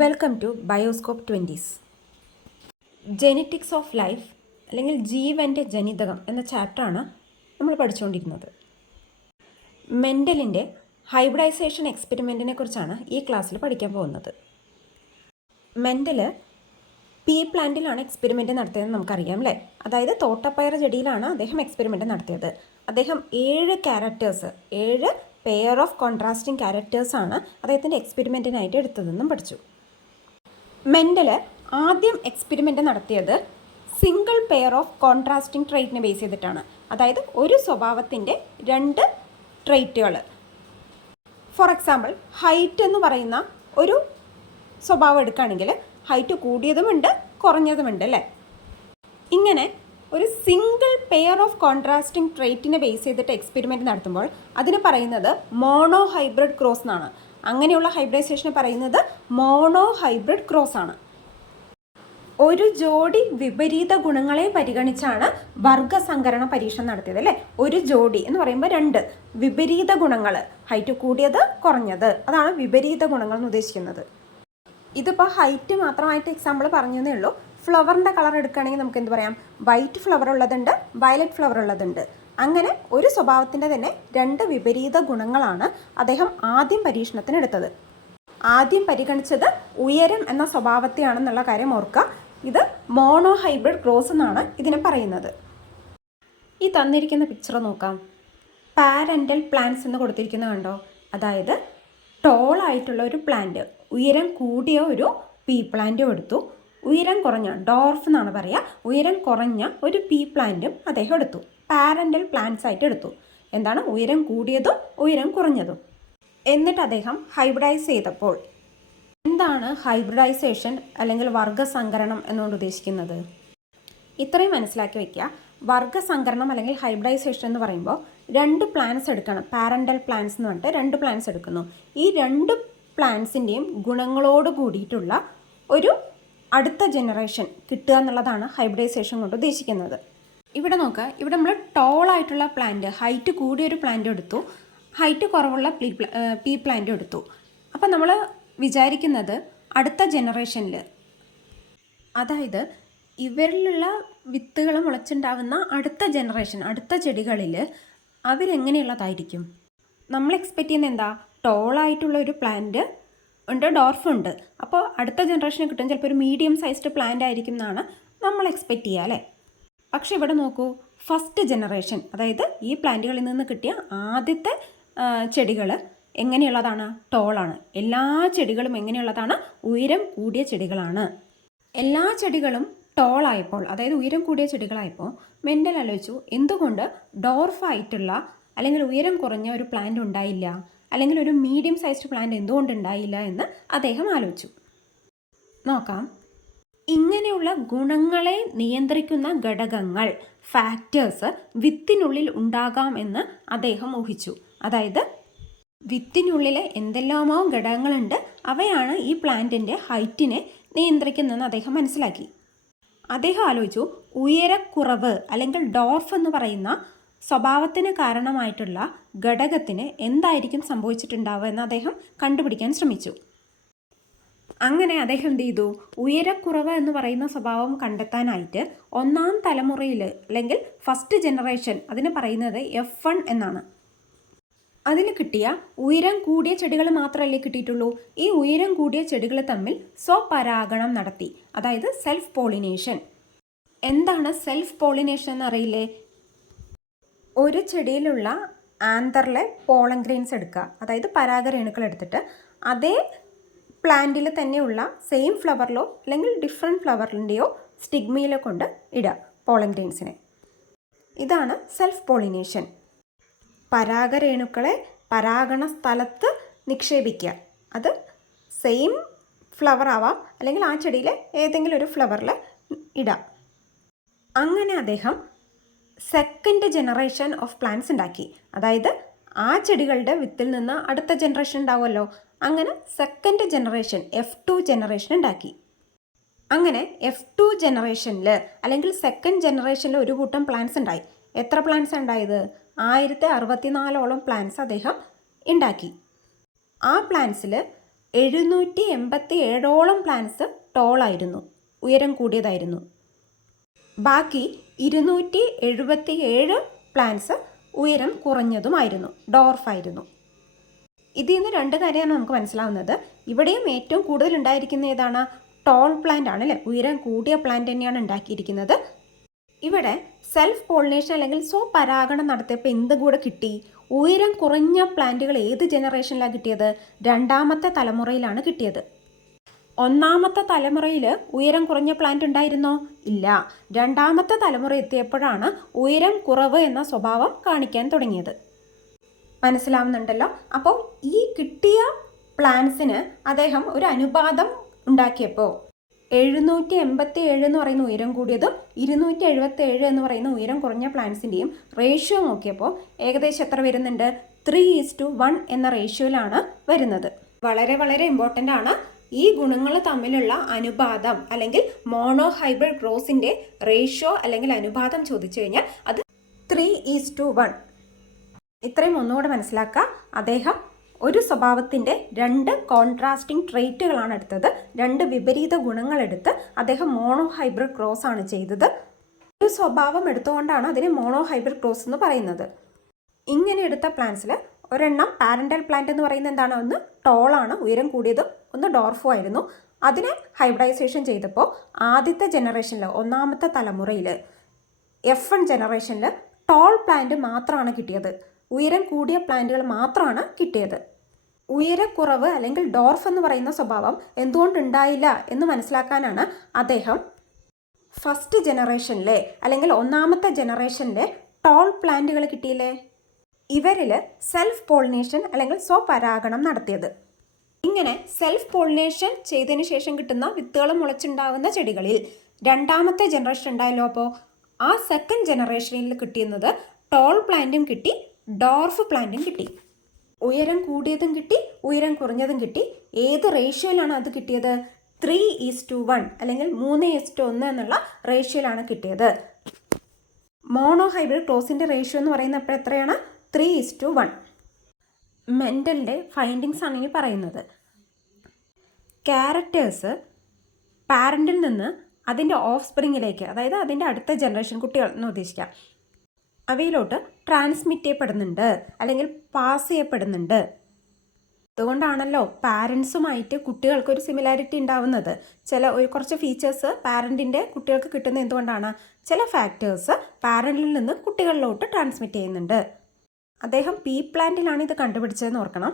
Welcome to bioscope 20s. Genetics of life അല്ലെങ്കിൽ ജീവൻ്റെ ജനിതകം എന്ന ചാപ്റ്ററാണ് നമ്മൾ പഠിച്ചുകൊണ്ടിരുന്നത്. മെൻഡലിൻ്റെ ഹൈബ്രിഡൈസേഷൻ എക്സ്പെരിമെൻറ്റിനെ കുറിച്ചാണ് ഈ ക്ലാസ്സിൽ പഠിക്കാൻ പോകുന്നത്. മെൻഡൽ പീ പ്ലാന്റിലാണ് എക്സ്പെരിമെൻറ്റ് നടത്തിയതെന്ന് നമുക്കറിയാം അല്ലേ. അതായത് തോട്ടപ്പയർ ചെടിയിലാണ് അദ്ദേഹം എക്സ്പെരിമെൻറ്റ് നടത്തിയത്. അദ്ദേഹം 7 പെയർ ഓഫ് കോൺട്രാസ്റ്റിംഗ് ക്യാരക്ടേഴ്സാണ് അദ്ദേഹത്തിൻ്റെ എക്സ്പെരിമെൻറ്റിനായിട്ട് എടുത്തതെന്നും പഠിച്ചു. മെൻഡൽ ആദ്യം എക്സ്പെരിമെൻ്റ് നടത്തിയത് സിംഗിൾ പെയർ ഓഫ് കോൺട്രാസ്റ്റിംഗ് ട്രെയ്റ്റിനെ ബേസ് ചെയ്തിട്ടാണ്. അതായത് ഒരു സ്വഭാവത്തിൻ്റെ 2 ട്രെയ്റ്റുകൾ. ഫോർ എക്സാമ്പിൾ ഹൈറ്റ് എന്ന് പറയുന്ന ഒരു സ്വഭാവം എടുക്കുകയാണെങ്കിൽ ഹൈറ്റ് കൂടിയതുമുണ്ട് കുറഞ്ഞതുമുണ്ട് അല്ലേ. ഇങ്ങനെ ഒരു സിംഗിൾ പെയർ ഓഫ് കോൺട്രാസ്റ്റിംഗ് ട്രെയ്റ്റിനെ ബേസ് ചെയ്തിട്ട് എക്സ്പെരിമെൻറ്റ് നടത്തുമ്പോൾ അതിന് പറയുന്നത് മോണോ ഹൈബ്രിഡ് ക്രോസ് എന്നാണ്. അങ്ങനെയുള്ള ഹൈബ്രിഡൈസേഷനെ പറയുന്നത് മോണോ ഹൈബ്രിഡ് ക്രോസ് ആണ്. ഒരു ജോഡി വിപരീത ഗുണങ്ങളെ പരിഗണിച്ചാണ് വർഗസങ്കരണ പരീക്ഷണം നടത്തിയത് അല്ലേ. ഒരു ജോഡി എന്ന് പറയുമ്പോൾ 2 വിപരീത ഗുണങ്ങൾ, ഹൈറ്റ് കൂടിയത് കുറഞ്ഞത്, അതാണ് വിപരീത ഗുണങ്ങൾ എന്ന് ഉദ്ദേശിക്കുന്നത്. ഇതിപ്പോൾ ഹൈറ്റ് മാത്രമായിട്ട് എക്സാമ്പിൾ പറഞ്ഞതേ ഉള്ളൂ. ഫ്ലവറിൻ്റെ കളർ എടുക്കുകയാണെങ്കിൽ നമുക്ക് എന്ത് പറയാം, വൈറ്റ് ഫ്ലവർ ഉള്ളതുണ്ട്, വയലറ്റ് ഫ്ലവർ ഉള്ളതുണ്ട്. അങ്ങനെ ഒരു സ്വഭാവത്തിൻ്റെ തന്നെ 2 വിപരീത ഗുണങ്ങളാണ് അദ്ദേഹം ആദ്യം പരീക്ഷണത്തിനെടുത്തത്. ആദ്യം പരിഗണിച്ചത് ഉയരം എന്ന സ്വഭാവത്തെയാണെന്നുള്ള കാര്യം ഓർക്കുക. ഇത് മോണോ ഹൈബ്രിഡ് ക്രോസ് എന്നാണ് ഇതിനെ പറയുന്നത്. ഈ തന്നിരിക്കുന്ന പിക്ചർ നോക്കാം. പാരൻ്റൽ പ്ലാന്റ്സ് എന്ന് കൊടുത്തിരിക്കുന്നത് കണ്ടോ. അതായത് ടോൾ ആയിട്ടുള്ള ഒരു പ്ലാന്റ്, ഉയരം കൂടിയ ഒരു പീ പ്ലാന്റും എടുത്തു, ഉയരം കുറഞ്ഞ ഡോർഫ് എന്നാണ് പറയുക, ഉയരം കുറഞ്ഞ ഒരു പീ പ്ലാന്റും അദ്ദേഹം എടുത്തു. പാരൻ്റൽ പ്ലാന്റ്സ് ആയിട്ട് എടുത്തു. എന്താണ് ഉയരം കൂടിയതും ഉയരം കുറഞ്ഞതും. എന്നിട്ട് അദ്ദേഹം ഹൈബ്രിഡൈസ് ചെയ്തപ്പോൾ എന്താണ് ഹൈബ്രിഡൈസേഷൻ അല്ലെങ്കിൽ വർഗസങ്കരണം എന്നുകൊണ്ട് ഉദ്ദേശിക്കുന്നത്? ഇത്രയും മനസ്സിലാക്കി വയ്ക്കുക. വർഗസങ്കരണം അല്ലെങ്കിൽ ഹൈബ്രിഡൈസേഷൻ എന്ന് പറയുമ്പോൾ 2 പ്ലാന്റ്സ് എടുക്കണം. പാരൻ്റൽ പ്ലാന്റ്സ് എന്ന് പറഞ്ഞിട്ട് 2 പ്ലാന്റ്സ് എടുക്കുന്നു. ഈ 2 പ്ലാന്റ്സിൻ്റെയും ഗുണങ്ങളോട് കൂടിയിട്ടുള്ള ഒരു അടുത്ത ജനറേഷൻ കിട്ടുക എന്നുള്ളതാണ് ഹൈബ്രിഡൈസേഷൻ കൊണ്ട് ഉദ്ദേശിക്കുന്നത്. ഇവിടെ നോക്കുക, ഇവിടെ നമ്മൾ ടോൾ ആയിട്ടുള്ള പ്ലാന്റ്, ഹൈറ്റ് കൂടിയൊരു പ്ലാന്റ് എടുത്തു, ഹൈറ്റ് കുറവുള്ള പീ പ്ലാന്റ് എടുത്തു. അപ്പം നമ്മൾ വിചാരിക്കുന്നത് അടുത്ത ജനറേഷനിൽ, അതായത് ഇവരിലുള്ള വിത്തുകൾ മുളച്ചുണ്ടാവുന്ന അടുത്ത ജനറേഷൻ, അടുത്ത ചെടികളിൽ അവരെങ്ങനെയുള്ളതായിരിക്കും? നമ്മൾ എക്സ്പെക്റ്റ് ചെയ്യുന്നത് എന്താ, ടോളായിട്ടുള്ള ഒരു പ്ലാന്റ് ഉണ്ട്, ഡോർഫ് ഉണ്ട്. അപ്പോൾ അടുത്ത ജനറേഷന് കിട്ടും ചിലപ്പോൾ ഒരു മീഡിയം സൈസ്ഡ് പ്ലാന്റ് ആയിരിക്കും എന്നാണ് നമ്മൾ എക്സ്പെക്റ്റ് ചെയ്യുക അല്ലേ. പക്ഷേ ഇവിടെ നോക്കൂ, ഫസ്റ്റ് ജനറേഷൻ, അതായത് ഈ പ്ലാന്റുകളിൽ നിന്ന് കിട്ടിയ ആദ്യത്തെ ചെടികൾ എങ്ങനെയുള്ളതാണ്? ടോളാണ്. എല്ലാ ചെടികളും എങ്ങനെയുള്ളതാണ്? ഉയരം കൂടിയ ചെടികളാണ്. എല്ലാ ചെടികളും ടോളായപ്പോൾ, അതായത് ഉയരം കൂടിയ ചെടികളായപ്പോൾ മെൻഡൽ ആലോചിച്ചു, എന്തുകൊണ്ട് ഡോർഫായിട്ടുള്ള അല്ലെങ്കിൽ ഉയരം കുറഞ്ഞ ഒരു പ്ലാന്റ് ഉണ്ടായില്ല, അല്ലെങ്കിൽ ഒരു മീഡിയം സൈസ്ഡ് പ്ലാന്റ് എന്തുകൊണ്ട് ഉണ്ടായില്ല എന്ന് അദ്ദേഹം ആലോചിച്ചു. നോക്കാം. ഇങ്ങനെയുള്ള ഗുണങ്ങളെ നിയന്ത്രിക്കുന്ന ഘടകങ്ങൾ, ഫാക്ടേഴ്സ് വിത്തിനുള്ളിൽ ഉണ്ടാകാം എന്ന് അദ്ദേഹം ഊഹിച്ചു. അതായത് വിത്തിനുള്ളിൽ എന്തെല്ലാമോ ഘടകങ്ങളുണ്ട്, അവയാണ് ഈ പ്ലാന്റിൻ്റെ ഹൈറ്റിനെ നിയന്ത്രിക്കുന്നതെന്ന് അദ്ദേഹം മനസ്സിലാക്കി. അദ്ദേഹം ആലോചിച്ചു, ഉയരക്കുറവ് അല്ലെങ്കിൽ ഡോർഫ് എന്ന് പറയുന്ന സ്വഭാവത്തിന് കാരണമായിട്ടുള്ള ഘടകത്തിന് എന്തായിരിക്കും സംഭവിച്ചിട്ടുണ്ടാവുക എന്ന് അദ്ദേഹം കണ്ടുപിടിക്കാൻ ശ്രമിച്ചു. അങ്ങനെ അദ്ദേഹം എന്ത് ചെയ്തു, ഉയരക്കുറവ് എന്ന് പറയുന്ന സ്വഭാവം കണ്ടെത്താനായിട്ട് 1ാം തലമുറയിൽ അല്ലെങ്കിൽ ഫസ്റ്റ് ജനറേഷൻ, അതിന് പറയുന്നത് F1 എന്നാണ്. അതിൽ കിട്ടിയ ഉയരം കൂടിയ ചെടികൾ മാത്രമല്ലേ കിട്ടിയിട്ടുള്ളൂ. ഈ ഉയരം കൂടിയ ചെടികൾ തമ്മിൽ സ്വപരാഗണം നടത്തി, അതായത് സെൽഫ് പോളിനേഷൻ. എന്താണ് സെൽഫ് പോളിനേഷൻ എന്നറിയില്ലേ? ഒരു ചെടിയിലുള്ള ആന്തറിലെ പോളൻ ഗ്രെയിൻസ് എടുക്കുക, അതായത് പരാഗരേണുക്കൾ എടുത്തിട്ട് അതേ പ്ലാന്റിൽ തന്നെയുള്ള സെയിം ഫ്ലവറിലോ അല്ലെങ്കിൽ ഡിഫറെൻറ്റ് ഫ്ലവറിൻ്റെയോ സ്റ്റിഗ്മയിലോ കൊണ്ട് ഇടുക പോളൻ ഗ്രെയിൻസിനെ. ഇതാണ് സെൽഫ് പോളിനേഷൻ. പരാഗരേണുക്കളെ പരാഗണ സ്ഥലത്ത് നിക്ഷേപിക്കുക. അത് സെയിം ഫ്ലവർ ആവാം, അല്ലെങ്കിൽ ആ ചെടിയിലെ ഏതെങ്കിലും ഒരു ഫ്ലവറിൽ ഇടാം. അങ്ങനെ അദ്ദേഹം സെക്കൻഡ് ജനറേഷൻ ഓഫ് പ്ലാന്റ്സ് ഉണ്ടാക്കി. അതായത് ആ ചെടികളുടെ വിത്തിൽ നിന്ന് അടുത്ത ജനറേഷൻ ഉണ്ടാവുമല്ലോ, അങ്ങനെ സെക്കൻഡ് ജനറേഷൻ F2 ജനറേഷൻ ഉണ്ടാക്കി. അങ്ങനെ F2 ജനറേഷനിൽ അല്ലെങ്കിൽ സെക്കൻഡ് ജനറേഷനിൽ ഒരു കൂട്ടം പ്ലാന്റ്സ് ഉണ്ടായി. എത്ര പ്ലാന്റ്സ് ഉണ്ടായത്? 1064ഓളം പ്ലാന്റ്സ് അദ്ദേഹം ഉണ്ടാക്കി. ആ പ്ലാന്റ്സിൽ 787ഓളം പ്ലാന്റ്സ് ടോളായിരുന്നു, ഉയരം കൂടിയതായിരുന്നു. ബാക്കി 277 പ്ലാന്റ്സ് ഉയരം കുറഞ്ഞതുമായിരുന്നു, ഡോർഫായിരുന്നു. ഇതിൽ നിന്ന് രണ്ട് കാര്യമാണ് നമുക്ക് മനസ്സിലാവുന്നത്. ഇവിടെയും ഏറ്റവും കൂടുതൽ ഉണ്ടായിരിക്കുന്ന ഏതാണ്? ടോൾ പ്ലാന്റ് ആണ് അല്ലേ, ഉയരം കൂടിയ പ്ലാന്റ് തന്നെയാണ് ഉണ്ടാക്കിയിരിക്കുന്നത്. ഇവിടെ സെൽഫ് പോളിനേഷൻ അല്ലെങ്കിൽ സ്വപരാഗണം നടത്തിയപ്പോൾ എന്ത് കൂടെ കിട്ടി? ഉയരം കുറഞ്ഞ പ്ലാന്റുകൾ ഏത് ജനറേഷനിലാണ് കിട്ടിയത്? രണ്ടാമത്തെ തലമുറയിലാണ് കിട്ടിയത്. ഒന്നാമത്തെ തലമുറയിൽ ഉയരം കുറഞ്ഞ പ്ലാന്റ് ഉണ്ടായിരുന്നോ? ഇല്ല. രണ്ടാമത്തെ തലമുറ എത്തിയപ്പോഴാണ് ഉയരം കുറവ് എന്ന സ്വഭാവം കാണിക്കാൻ തുടങ്ങിയത്. മനസ്സിലാവുന്നുണ്ടല്ലോ? അപ്പോൾ ഈ കിട്ടിയ പ്ലാന്റ്സിന് അദ്ദേഹം ഒരു അനുപാതം ഉണ്ടാക്കിയപ്പോൾ 787 എന്ന് പറയുന്ന ഉയരം കൂടിയതും 277 എന്ന് പറയുന്ന ഉയരം കുറഞ്ഞ പ്ലാന്റ്സിൻ്റെയും റേഷ്യോ നോക്കിയപ്പോൾ ഏകദേശം എത്ര വരുന്നുണ്ട്? 3:1 എന്ന റേഷ്യോയിലാണ് വരുന്നത്. വളരെ വളരെ ഇമ്പോർട്ടൻ്റ് ആണ്. ഈ ഗുണങ്ങൾ തമ്മിലുള്ള അനുപാതം അല്ലെങ്കിൽ മോണോ ഹൈബ്രിഡ് ക്രോസിൻ്റെ റേഷ്യോ അല്ലെങ്കിൽ അനുപാതം ചോദിച്ചു കഴിഞ്ഞാൽ അത് 3:1. ഇത്രയും ഒന്നുകൂടെ മനസ്സിലാക്കുക. അദ്ദേഹം ഒരു സ്വഭാവത്തിൻ്റെ 2 കോൺട്രാസ്റ്റിംഗ് ട്രേറ്റുകളാണ് എടുത്തത്, 2 വിപരീത ഗുണങ്ങളെടുത്ത് അദ്ദേഹം മോണോ ഹൈബ്രിഡ് ക്രോസ് ആണ് ചെയ്തത്. ഒരു സ്വഭാവം എടുത്തുകൊണ്ടാണ് അതിനെ മോണോ ഹൈബ്രിഡ് ക്രോസ് എന്ന് പറയുന്നത്. ഇങ്ങനെ എടുത്ത പ്ലാന്റ്സിൽ ഒരെണ്ണം പാരൻ്റൽ പ്ലാന്റ് എന്ന് പറയുന്നത് എന്താണ്? ഒന്ന് ടോളാണ്, ഉയരം കൂടിയതും, ഒന്ന് ഡോർഫും ആയിരുന്നു. അതിനെ ഹൈബ്രിഡൈസേഷൻ ചെയ്തപ്പോൾ ആദ്യത്തെ ജനറേഷനിൽ, ഒന്നാമത്തെ തലമുറയിൽ F1 ജനറേഷനിൽ ടോൾ പ്ലാന്റ് മാത്രമാണ് കിട്ടിയത്, ഉയരം കൂടിയ പ്ലാന്റുകൾ മാത്രമാണ് കിട്ടിയത്. ഉയരക്കുറവ് അല്ലെങ്കിൽ ഡോർഫ് എന്ന് പറയുന്ന സ്വഭാവം എന്തുകൊണ്ടുണ്ടായില്ല എന്ന് മനസ്സിലാക്കാനാണ് അദ്ദേഹം ഫസ്റ്റ് ജനറേഷനിലെ അല്ലെങ്കിൽ ഒന്നാമത്തെ ജനറേഷനിലെ ടോൾ പ്ലാന്റുകൾ കിട്ടിയില്ലേ, ഇവരിൽ സെൽഫ് പോളിനേഷൻ അല്ലെങ്കിൽ സ്വപരാഗണം നടത്തിയത്. ഇങ്ങനെ സെൽഫ് പോളിനേഷൻ ചെയ്തതിന് ശേഷം കിട്ടുന്ന വിത്തുകൾ മുളച്ചുണ്ടാവുന്ന ചെടികളിൽ രണ്ടാമത്തെ ജനറേഷൻ ഉണ്ടായല്ലോ. അപ്പോൾ ആ സെക്കൻഡ് ജനറേഷനിൽ കിട്ടിയുന്നത് ടോൾ പ്ലാന്റും കിട്ടി, ഡോർഫ് പ്ലാന്റും കിട്ടി. ഉയരം കൂടിയതും കിട്ടി, ഉയരം കുറഞ്ഞതും കിട്ടി. ഏത് റേഷ്യോയിലാണ് അത് കിട്ടിയത്? 3:1 അല്ലെങ്കിൽ 3:1 എന്നുള്ള റേഷ്യോയിലാണ് കിട്ടിയത്. മോണോ ഹൈബ്രിഡ് ക്രോസിൻ്റെ റേഷ്യോ എന്ന് പറയുന്നത് അപ്പോൾ എത്രയാണ്? 3:1. മെൻ്റലിൻ്റെ ഫൈൻഡിങ്സ് ആണ് ഇനി പറയുന്നത്. ക്യാരക്ടേഴ്സ് പാരൻറ്റിൽ നിന്ന് അതിൻ്റെ ഓഫ് സ്പ്രിങ്ങിലേക്ക്, അതായത് അതിൻ്റെ അടുത്ത ജനറേഷൻ കുട്ടികൾ എന്ന് ഉദ്ദേശിക്കാം, അവയിലോട്ട് ട്രാൻസ്മിറ്റ് ചെയ്യപ്പെടുന്നുണ്ട് അല്ലെങ്കിൽ പാസ് ചെയ്യപ്പെടുന്നുണ്ട്. അതുകൊണ്ടാണല്ലോ പാരൻസുമായിട്ട് കുട്ടികൾക്കൊരു സിമിലാരിറ്റി ഉണ്ടാവുന്നത്. കുറച്ച് ഫീച്ചേഴ്സ് പാരൻറ്റിൻ്റെ കുട്ടികൾക്ക് കിട്ടുന്നത് എന്തുകൊണ്ടാണ്? ചില ഫാക്ടേഴ്സ് പാരൻറ്റിൽ നിന്ന് കുട്ടികളിലോട്ട് ട്രാൻസ്മിറ്റ് ചെയ്യുന്നുണ്ട്. അദ്ദേഹം പീ പ്ലാന്റിലാണ് ഇത് കണ്ടുപിടിച്ചതെന്ന് ഓർക്കണം.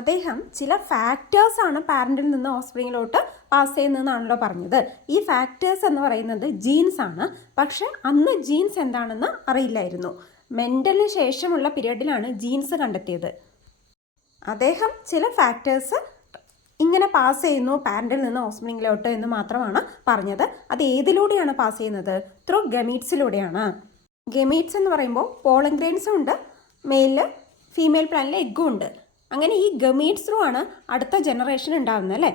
അദ്ദേഹം ചില ഫാക്ടേഴ്സാണ് പാരൻറ്റിൽ നിന്ന് ഓഫ്സ്പ്രിങ്ങിലോട്ട് പാസ് ചെയ്യുന്നതെന്നാണല്ലോ പറഞ്ഞത്. ഈ ഫാക്ടേഴ്സ് എന്ന് പറയുന്നത് ജീൻസ് ആണ്. പക്ഷെ അന്ന് ജീൻസ് എന്താണെന്ന് അറിയില്ലായിരുന്നു. മെൻ്റലിന് ശേഷമുള്ള പീരീഡിലാണ് ജീൻസ് കണ്ടെത്തിയത്. അദ്ദേഹം ചില ഫാക്ടേഴ്സ് ഇങ്ങനെ പാസ് ചെയ്യുന്നു പാരൻറ്റിൽ നിന്ന് ഓഫ്സ്പ്രിങ്ങിലോട്ട് എന്ന് മാത്രമാണ് പറഞ്ഞത്. അത് ഏതിലൂടെയാണ് പാസ് ചെയ്യുന്നത്? ത്രൂ ഗമീറ്റ്സിലൂടെയാണ്. ഗമീറ്റ്സ് എന്ന് പറയുമ്പോൾ പോളൻ ഗ്രെയിൻസും ഉണ്ട്, മെയിലിൽ ഫീമെയിൽ പ്ലാന്റിൽ എഗ്ഗും ഉണ്ട്. അങ്ങനെ ഈ ഗമീറ്റ്സ് ത്രൂ ആണ് അടുത്ത ജനറേഷൻ ഉണ്ടാകുന്നത് അല്ലേ.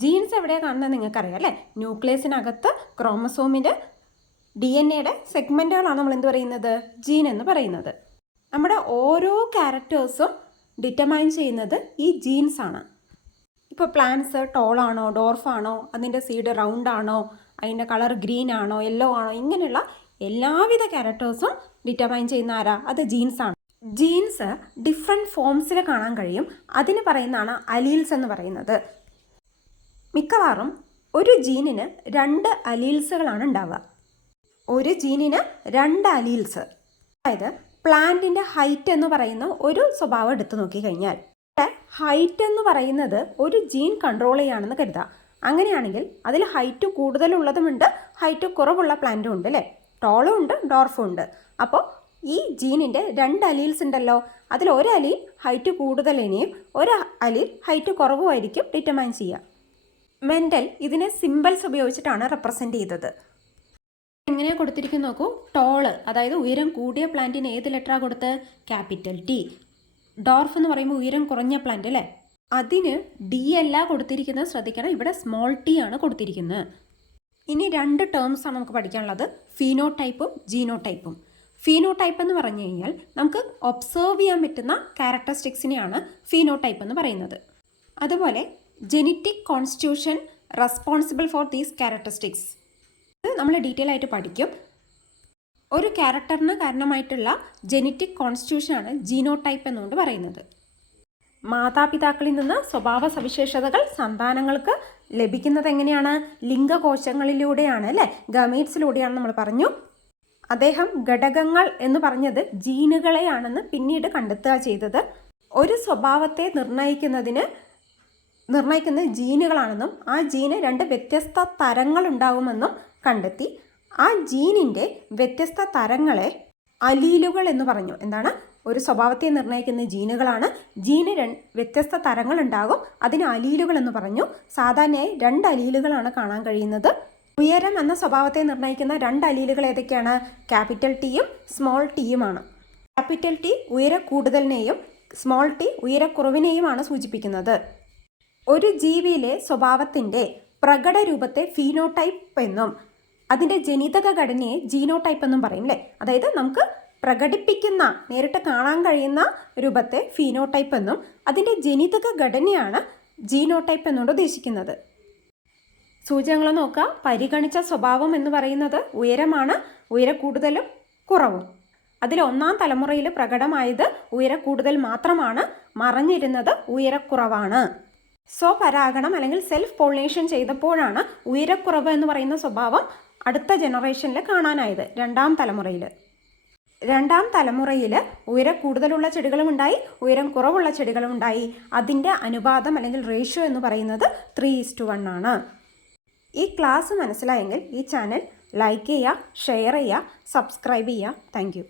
ജീൻസ് എവിടെയാണ് കാണുന്നത് നിങ്ങൾക്കറിയാം അല്ലേ. ന്യൂക്ലിയസിനകത്ത് ക്രോമസോമിൻ്റെ DNA സെഗ്മെൻറ്റുകളാണ് നമ്മൾ എന്ത് പറയുന്നത്? ജീൻ എന്ന് പറയുന്നത്. നമ്മുടെ ഓരോ ക്യാരക്ടേഴ്സും ഡിറ്റർമൈൻ ചെയ്യുന്നത് ഈ ജീൻസ് ആണ്. ഇപ്പോൾ പ്ലാന്റ്സ് ടോളാണോ ഡോർഫാണോ, അതിൻ്റെ സീഡ് റൗണ്ട് ആണോ, അതിൻ്റെ കളർ ഗ്രീൻ ആണോ യെല്ലോ ആണോ, ഇങ്ങനെയുള്ള എല്ലാവിധ ക്യാരക്ടേഴ്സും ഡിറ്റർമൈൻ ചെയ്യുന്ന ആരാ? അത് ജീൻസ് ആണ്. ജീൻസ് ഡിഫറെൻറ്റ് ഫോംസിൽ കാണാൻ കഴിയും. അതിന് പറയുന്നതാണ് അലീൽസ് എന്ന് പറയുന്നത്. മിക്കവാറും ഒരു ജീനിന് 2 അലീൽസുകളാണ് ഉണ്ടാവുക. ഒരു ജീനിന് 2 അലീൽസ്. അതായത് പ്ലാന്റിൻ്റെ ഹൈറ്റ് എന്ന് പറയുന്ന ഒരു സ്വഭാവം എടുത്തു നോക്കിക്കഴിഞ്ഞാൽ ഹൈറ്റ് എന്ന് പറയുന്നത് ഒരു ജീൻ കൺട്രോൾ ചെയ്യുകയാണെന്ന് കരുതാം. അങ്ങനെയാണെങ്കിൽ അതിൽ ഹൈറ്റ് കൂടുതലുള്ളതുമുണ്ട്, ഹൈറ്റ് കുറവുള്ള പ്ലാന്റും ഉണ്ട് അല്ലേ. ടോളും ഉണ്ട്, ഡോർഫും ഉണ്ട്. അപ്പോൾ ഈ ജീനിൻ്റെ 2 അലീൽസ് ഉണ്ടല്ലോ. അതിൽ ഒരു അലീൽ ഹൈറ്റ് കൂടുതലിനെയും ഒരു അലീൽ ഹൈറ്റ് കുറവുമായിരിക്കും ഡിറ്റർമൈൻ ചെയ്യുക. മെൻ്റൽ ഇതിനെ സിമ്പിൾസ് ഉപയോഗിച്ചിട്ടാണ് റെപ്രസെൻ്റ് ചെയ്തത്. എങ്ങനെയാണ് കൊടുത്തിരിക്കുന്നത് നോക്കൂ. ടോള്, അതായത് ഉയരം കൂടിയ പ്ലാന്റിന് ഏത് ലെറ്ററാണ് കൊടുത്ത്? Capital T. ഡോർഫ് എന്ന് പറയുമ്പോൾ ഉയരം കുറഞ്ഞ പ്ലാന്റ് അല്ലേ, അതിന് D അല്ല കൊടുത്തിരിക്കുന്നത്. ശ്രദ്ധിക്കണം, ഇവിടെ സ്മോൾ t ആണ് കൊടുത്തിരിക്കുന്നത്. ഇനി 2 ടേംസാണ് നമുക്ക് പഠിക്കാനുള്ളത്, ഫീനോടൈപ്പും ജീനോടൈപ്പും. ഫീനോടൈപ്പ് എന്ന് പറഞ്ഞു കഴിഞ്ഞാൽ നമുക്ക് ഒബ്സേർവ് ചെയ്യാൻ പറ്റുന്ന ക്യാരക്ടറിസ്റ്റിക്സിനെയാണ് ഫീനോടൈപ്പ് എന്ന് പറയുന്നത്. അതുപോലെ genetic constitution responsible for these characteristics. ഇത് നമ്മൾ ഡീറ്റെയിൽ ആയിട്ട് പഠിക്കും. ഒരു ക്യാരക്ടറിന് കാരണമായിട്ടുള്ള ജെനറ്റിക് കോൺസ്റ്റിറ്റ്യൂഷനാണ് ജീനോടൈപ്പ് എന്നുകൊണ്ട് പറയുന്നത്. മാതാപിതാക്കളിൽ നിന്ന് സ്വഭാവ സവിശേഷതകൾ സന്താനങ്ങൾക്ക് ലഭിക്കുന്നത് എങ്ങനെയാണ്? ലിംഗകോശങ്ങളിലൂടെയാണ് അല്ലേ, ഗമീറ്റ്സിലൂടെയാണ് നമ്മൾ പറഞ്ഞു. അദ്ദേഹം ഘടകങ്ങൾ എന്ന് പറഞ്ഞത് ജീനുകളെയാണെന്ന് പിന്നീട് കണ്ടെത്തുക ചെയ്തത്. ഒരു സ്വഭാവത്തെ നിർണ്ണയിക്കുന്ന ജീനുകളാണെന്നും ആ ജീന് 2 വ്യത്യസ്ത തരങ്ങൾ ഉണ്ടാകുമെന്നും കണ്ടെത്തി. ആ ജീനിൻ്റെ വ്യത്യസ്ത തരങ്ങളെ അലീലുകൾ എന്ന് പറഞ്ഞു. എന്താണ്? ഒരു സ്വഭാവത്തെ നിർണ്ണയിക്കുന്ന ജീനുകളാണ്. ജീന് വ്യത്യസ്ത തരങ്ങൾ ഉണ്ടാകും, അതിന് അലീലുകൾ എന്ന് പറഞ്ഞു. സാധാരണയായി 2 അലീലുകളാണ് കാണാൻ കഴിയുന്നത്. ഉയരം എന്ന സ്വഭാവത്തെ നിർണ്ണയിക്കുന്ന 2 അലീലുകൾ ഏതൊക്കെയാണ്? ക്യാപിറ്റൽ ടിയും സ്മോൾ ടിയുമാണ്. ക്യാപിറ്റൽ ടി ഉയര കൂടുതലിനെയും സ്മോൾ ടി ഉയരക്കുറവിനെയുമാണ് സൂചിപ്പിക്കുന്നത്. ഒരു ജീവിയിലെ സ്വഭാവത്തിൻ്റെ പ്രകടരൂപത്തെ ഫീനോടൈപ്പ് എന്നും അതിൻ്റെ ജനിതക ഘടനയെ ജീനോടൈപ്പ് എന്നും പറയും അല്ലേ. അതായത് നമുക്ക് പ്രകടിപ്പിക്കുന്ന, നേരിട്ട് കാണാൻ കഴിയുന്ന രൂപത്തെ ഫീനോടൈപ്പ് എന്നും അതിൻ്റെ ജനിതക ഘടനയാണ് ജീനോടൈപ്പ് എന്നുകൊണ്ട് ഉദ്ദേശിക്കുന്നത്. സൂചകങ്ങൾ നോക്കുക. പരിഗണിച്ച സ്വഭാവം എന്ന് പറയുന്നത് ഉയരമാണ്, ഉയരക്കൂടുതലും കുറവും. അതിൽ 1ാം തലമുറയിൽ പ്രകടമായത് ഉയരക്കൂടുതൽ മാത്രമാണ്, മറഞ്ഞിരുന്നത് ഉയരക്കുറവാണ്. സ്വപരാഗണം അല്ലെങ്കിൽ സെൽഫ് പോളിനേഷൻ ചെയ്തപ്പോഴാണ് ഉയരക്കുറവ് എന്ന് പറയുന്ന സ്വഭാവം അടുത്ത ജനറേഷനിൽ കാണാനായത്, 2ാം തലമുറയിൽ. 2ാം തലമുറയിൽ ഉയരം കൂടുതലുള്ള ചെടികളും ഉണ്ടായി, ഉയരം കുറവുള്ള ചെടികളും ഉണ്ടായി. അതിൻ്റെ അനുപാതം അല്ലെങ്കിൽ റേഷ്യോ എന്ന് പറയുന്നത് 3:1 ആണ്. ഈ ക്ലാസ് മനസ്സിലായെങ്കിൽ ഈ ചാനൽ ലൈക്ക് ചെയ്യുക, ഷെയർ ചെയ്യുക, സബ്സ്ക്രൈബ് ചെയ്യുക. താങ്ക്